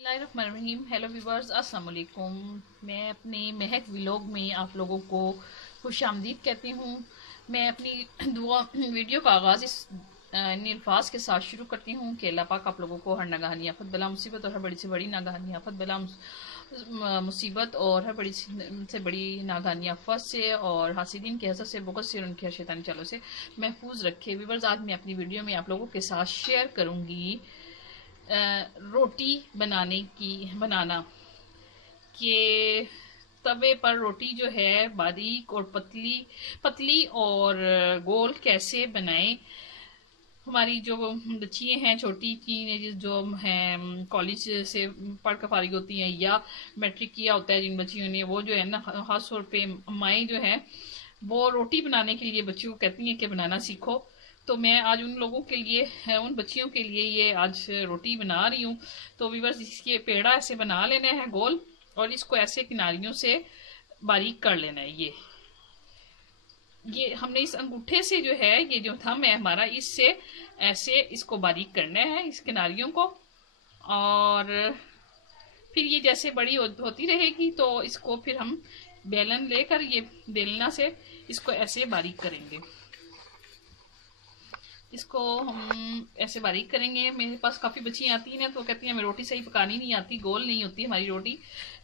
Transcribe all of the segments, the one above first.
बिस्मिल्लाहिर्रहमानिर्रहीम। Hello viewers, अस्सलाम वालेकुम। मैं अपने महक व्लॉग में आप लोगों को खुश आमदीद कहती हूँ। मैं अपनी दुआ वीडियो का आगाज़ इस अल्फाज के साथ शुरू करती हूँ कि अल्लाह पाक आप लोगों को हर नागहानी आफत बला मुसीबत और हर बड़ी से बड़ी नागहानी आफत बला मुसीबत और हर बड़ी से बड़ी नागहानी आफत से और हासिदीन की हसद से बुग़्ज़ से और उनके शैतानी चालों से महफूज रखे। व्यूवर्स, आज मैं अपनी वीडियो में आप लोगों के साथ शेयर करूँगी रोटी बनाना कि तवे पर रोटी जो है बारीक और पतली पतली और गोल कैसे बनाएं। हमारी जो बच्चियाँ हैं छोटी की जो हैं कॉलेज से पढ़ कर फारिग होती हैं या मैट्रिक किया होता है जिन बच्चियों ने, वो जो है ना खास तौर पे माएँ जो हैं वो रोटी बनाने के लिए बच्चियों को कहती हैं कि बनाना सीखो। तो मैं आज उन लोगों के लिए उन बच्चियों के लिए ये आज रोटी बना रही हूँ। तो व्यूअर्स, इसके पेड़ा ऐसे बना लेना है गोल और इसको ऐसे किनारियों से बारीक कर लेना है। ये हमने इस अंगूठे से जो है ये जो थंब है हमारा, इससे ऐसे इसको बारीक करना है इस किनारियों को। और फिर ये जैसे बड़ी होती रहेगी तो इसको फिर हम बेलन लेकर ये बेलना से इसको ऐसे बारीक करेंगे। इसको हम ऐसे बारीक करेंगे। मेरे पास काफ़ी बच्चियाँ आती हैं तो कहती हैं हमें रोटी सही पकानी नहीं आती, गोल नहीं होती हमारी रोटी।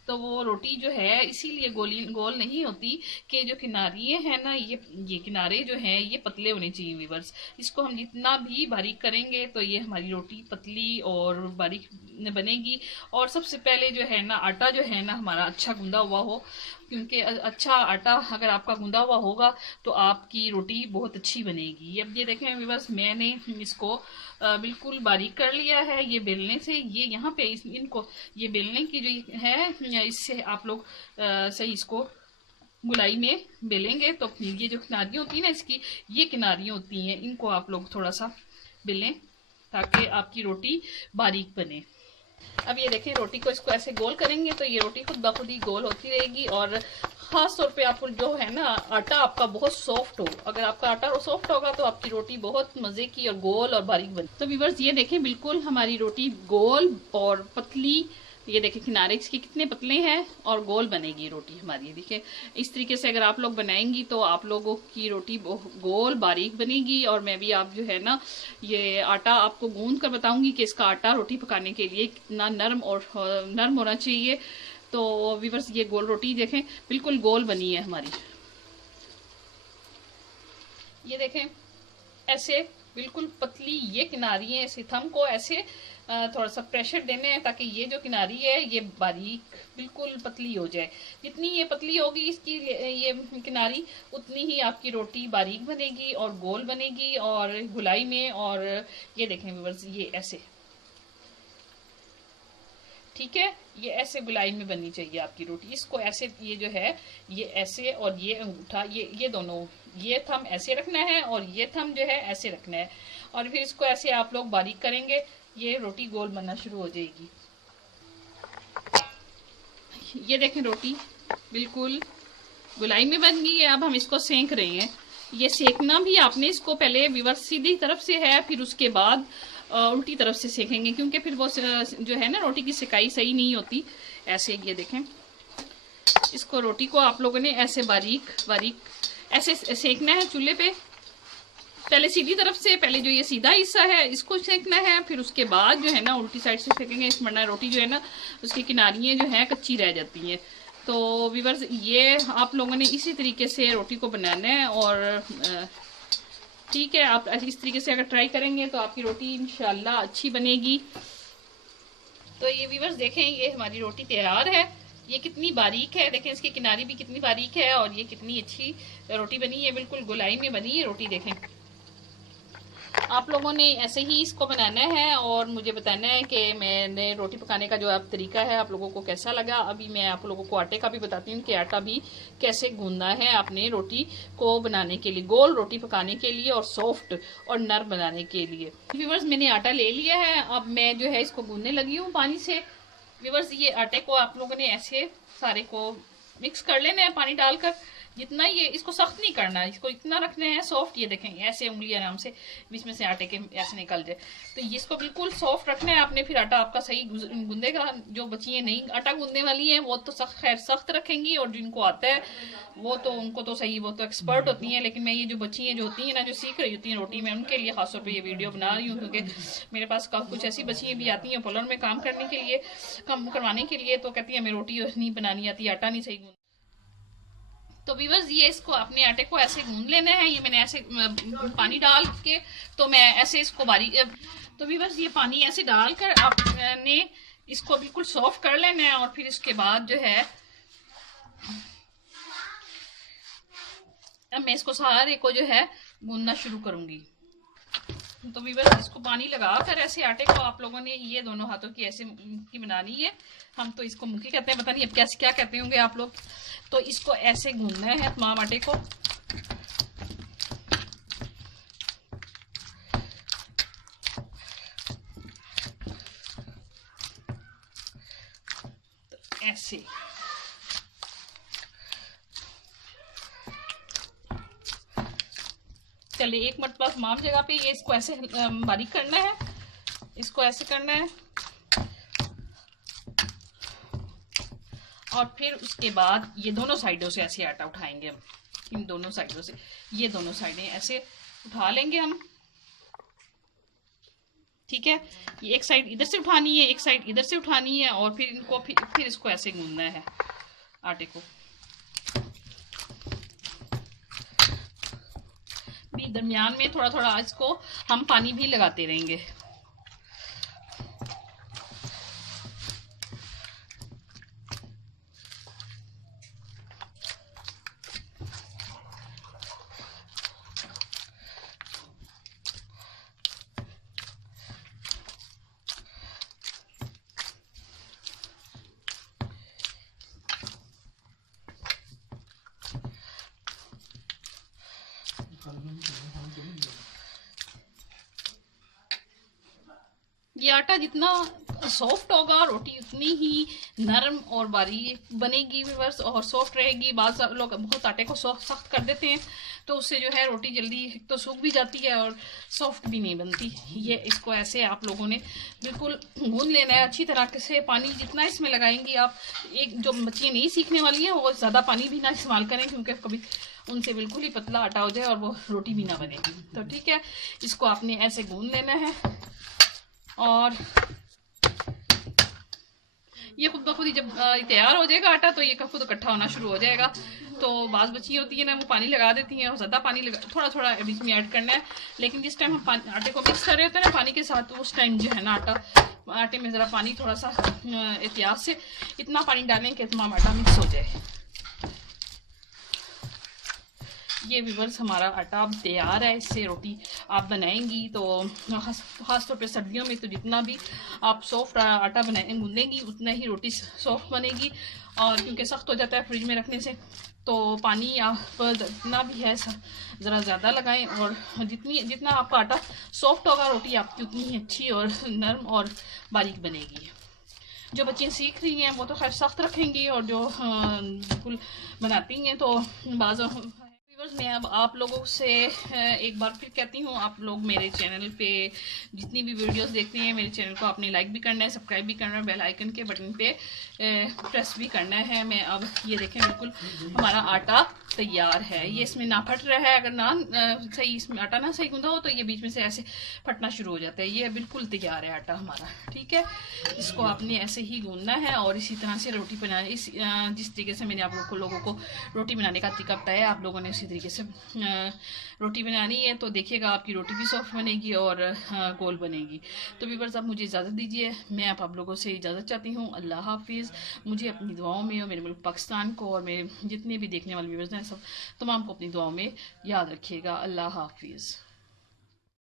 तो वो रोटी जो है इसीलिए गोल नहीं होती कि जो किनारियाँ हैं ना ये किनारे जो हैं ये पतले होने चाहिए व्यूअर्स। इसको हम जितना भी बारीक करेंगे तो ये हमारी रोटी पतली और बारीक बनेगी। और सबसे पहले जो है ना आटा जो है ना हमारा अच्छा गूंदा हुआ हो, क्योंकि अच्छा आटा अगर आपका गूंदा हुआ होगा तो आपकी रोटी बहुत अच्छी बनेगी। अब ये देखें व्यूअर्स, मैंने इसको बिल्कुल बारीक कर लिया है ये बेलने से। ये यहाँ पे इनको ये बेलने की जो है इससे आप लोग सही इसको गुलाई में बेलेंगे तो ये जो किनारियाँ होती है ना इसकी, ये किनारियाँ होती हैं, इनको आप लोग थोड़ा सा बेलें ताकि आपकी रोटी बारीक बने। अब ये देखें रोटी को इसको ऐसे गोल करेंगे तो ये रोटी खुद ब खुद ही गोल होती रहेगी। और खास तौर पे आपको जो है ना आटा आपका बहुत सॉफ्ट हो, अगर आपका आटा सॉफ्ट होगा तो आपकी रोटी बहुत मजे की और गोल और बारीक बने। तो व्यूअर्स ये देखें बिल्कुल हमारी रोटी गोल और पतली, ये देखें किनारे इसके कितने पतले हैं और गोल बनेगी रोटी हमारी। देखिए इस तरीके से अगर आप लोग बनाएंगी तो आप लोगों की रोटी गोल बारीक बनेगी। और मैं भी आप जो है ना ये आटा आपको गूंद कर बताऊंगी कि इसका आटा रोटी पकाने के लिए कितना नरम होना चाहिए। तो व्यूअर्स ये गोल रोटी देखें बिल्कुल गोल बनी है हमारी। ये देखें ऐसे बिल्कुल पतली ये किनारी है, ऐसे थंब को ऐसे थोड़ा सा प्रेशर देने हैं ताकि ये जो किनारी है ये बारीक बिल्कुल पतली हो जाए। जितनी ये पतली होगी इसकी ये किनारी उतनी ही आपकी रोटी बारीक बनेगी और गोल बनेगी और गुलाई में। और ये देखें व्यूअर्स ये ऐसे, ठीक है, ये ऐसे गुलाई में बननी चाहिए आपकी रोटी। इसको ऐसे ये जो है ये ऐसे और ये अंगूठा ये दोनों ये थंब ऐसे रखना है और ये थंब जो है ऐसे रखना है। और फिर इसको ऐसे आप लोग बारीक करेंगे, ये रोटी गोल बनना शुरू हो जाएगी। ये देखें रोटी बिल्कुल गुलाई में बन गई है। अब हम इसको सेंक रहे हैं। ये सेकना भी आपने इसको पहले व्यूअर्स सीधी तरफ से है, फिर उसके बाद उल्टी तरफ से सेकेंगे क्योंकि फिर वो जो है ना रोटी की सिकाई सही नहीं होती। ऐसे ये देखें इसको रोटी को आप लोगों ने ऐसे बारीक बारीक ऐसे सेकना है चूल्हे पे। पहले सीधी तरफ से, पहले जो ये सीधा हिस्सा है इसको सेकना है, फिर उसके बाद जो है ना उल्टी साइड से सेकेंगे। इस वरना रोटी जो है ना उसकी किनारियाँ जो है कच्ची रह जाती हैं। तो व्यूअर्स ये आप लोगों ने इसी तरीके से रोटी को बनाना है। और ठीक है, आप इस तरीके से अगर ट्राई करेंगे तो आपकी रोटी इंशाल्लाह अच्छी बनेगी। तो ये व्यूअर्स देखें ये हमारी रोटी तैयार है। ये कितनी बारीक है, देखें इसकी किनारी भी कितनी बारीक है और ये कितनी अच्छी रोटी बनी है, बिल्कुल गोलाई में बनी है रोटी। देखें आप लोगों ने ऐसे ही इसको बनाना है और मुझे बताना है कि मैंने रोटी पकाने का जो आप तरीका है आप लोगों को कैसा लगा। अभी मैं आप लोगों को आटे का भी बताती हूँ कि आटा भी कैसे गूंदना है आपने रोटी को बनाने के लिए, गोल रोटी पकाने के लिए और सॉफ्ट और नरम बनाने के लिए। व्यूअर्स मैंने आटा ले लिया है, अब मैं जो है इसको गूंदने लगी हूँ पानी से। व्यूअर्स ये आटे को आप लोगों ने ऐसे सारे को मिक्स कर लेना है पानी डालकर जितना ये इसको सख्त नहीं करना है, इसको इतना रखना है सॉफ्ट। ये देखें ऐसे उंगली आराम से बीच में से आटे के ऐसे निकल जाए, तो ये इसको बिल्कुल सॉफ्ट रखना है आपने, फिर आटा आपका सही गूंदेगा। जो बच्चियां नहीं आटा गूंदने वाली हैं वो तो खैर सख्त रखेंगी, और जिनको आता है वो तो उनको तो सही, वो तो एक्सपर्ट होती हैं। लेकिन मैं ये जो बच्चियां जो होती हैं ना, जो सीख रही होती हैं रोटी में, उनके लिए खासतौर पर ये वीडियो बना रही हूँ, क्योंकि मेरे पास कुछ ऐसी बच्चियां भी आती हैं पार्लर में काम करने के लिए, काम करवाने के लिए, तो कहती है हमें रोटी नहीं बनानी आती, आटा नहीं सही। तो व्यूअर्स ये इसको अपने आटे को ऐसे गूंद लेना है। ये मैंने ऐसे पानी डाल के, तो मैं ऐसे इसको बारीक, तो व्यूअर्स ये पानी ऐसे डालकर आपने इसको बिल्कुल सॉफ्ट कर लेना है। और फिर इसके बाद जो है अब मैं इसको सारे को जो है गूंदना शुरू करूंगी। तो व्यूअर्स इसको पानी लगा कर ऐसे आटे को आप लोगों ने ये दोनों हाथों की ऐसे की बनानी है। हम तो इसको मुखी कहते हैं, पता नहीं अब कैसे क्या कहते होंगे आप लोग। तो इसको ऐसे गूंदना है तमाम आटे को। तो ऐसे चलिए एक मिनट बस माम जगह पे ये इसको ऐसे बारीक करना है, इसको ऐसे करना है। और फिर उसके बाद ये दोनों साइडों से ऐसे आटा उठाएंगे हम, इन दोनों साइडों से, ये दोनों साइडें ऐसे उठा लेंगे हम। ठीक है, ये एक साइड इधर से उठानी है, एक साइड इधर से उठानी है, और फिर इनको फिर इसको ऐसे गूंदना है आटे को। भी दरमियान में थोड़ा थोड़ा इसको हम पानी भी लगाते रहेंगे। ये आटा जितना सॉफ्ट होगा रोटी उतनी ही नरम और बारीक बनेगी व्यूअर्स, और सॉफ्ट रहेगी। बाज़ लोग बहुत आटे को सख्त कर देते हैं, तो उससे जो है रोटी जल्दी तो सूख भी जाती है और सॉफ्ट भी नहीं बनती। ये इसको ऐसे आप लोगों ने बिल्कुल गूंद लेना है अच्छी तरह से। पानी जितना इसमें लगाएंगी आप, एक जो बच्चियाँ नहीं सीखने वाली हैं वो ज़्यादा पानी भी ना इस्तेमाल करें, क्योंकि कभी उनसे बिल्कुल ही पतला आटा हो जाए और वो रोटी भी ना बनेगी। तो ठीक है, इसको आपने ऐसे गूंद लेना है, और ये खुद ब खुद ही जब तैयार हो जाएगा आटा, तो ये खुद इकट्ठा होना शुरू हो जाएगा। तो बाज़ बच्चियाँ होती है ना, वो पानी लगा देती हैं, और ज़्यादा पानी लगा, थोड़ा थोड़ा बीच में ऐड करना है। लेकिन जिस टाइम हम आटे को मिक्स कर रहे होते हैं ना पानी के साथ, तो उस टाइम जो है ना आटे में ज़रा पानी थोड़ा सा एहतियात से इतना पानी डालें कि तमाम आटा मिक्स हो जाए। ये व्यूअर्स हमारा आटा अब तैयार है, इससे रोटी आप बनाएंगी तो ख़ास तौर पे सर्दियों में तो जितना भी आप सॉफ्ट आटा गूंदेंगी उतना ही रोटी सॉफ्ट बनेगी। और क्योंकि सख्त हो जाता है फ्रिज में रखने से, तो पानी आप जितना भी है ज़रा ज़्यादा लगाएं, और जितना आपका आटा सॉफ्ट होगा रोटी आपकी उतनी ही अच्छी और नरम और बारीक बनेगी। जो बच्चियाँ सीख रही हैं वो तो खैर सख्त रखेंगी, और जो बिल्कुल बनाती हैं तो बाज़। मैं अब आप लोगों से एक बार फिर कहती हूँ, आप लोग मेरे चैनल पे जितनी भी वीडियोस देखते हैं, मेरे चैनल को आपने लाइक भी करना है, सब्सक्राइब भी करना है, बेल आइकन के बटन पे प्रेस भी करना है। मैं अब ये देखें बिल्कुल हमारा आटा तैयार है। ये इसमें ना फट रहा है, अगर ना सही इसमें आटा ना सही गूंदा हो तो ये बीच में से ऐसे फटना शुरू हो जाता है। ये बिल्कुल तैयार है आटा हमारा। ठीक है, इसको आपने ऐसे ही गूंदना है, और इसी तरह से रोटी बनाना। जिस तरीके से मैंने आप लोगों को रोटी बनाने का तरीका बताया, आप लोगों ने उसी तरीके से रोटी बनानी है, तो देखिएगा आपकी रोटी भी सॉफ्ट बनेगी और गोल बनेगी। तो व्यूअर्स, आप मुझे इजाज़त दीजिए, मैं आप लोगों से इजाज़त चाहती हूँ। अल्लाह हाफिज़। मुझे अपनी दुआओं में और मेरे मुल्क पाकिस्तान को और मेरे जितने भी देखने वाले व्यूअर्स हैं सब तमाम को अपनी दुआओं में याद रखिएगा। अल्लाह हाफिज़।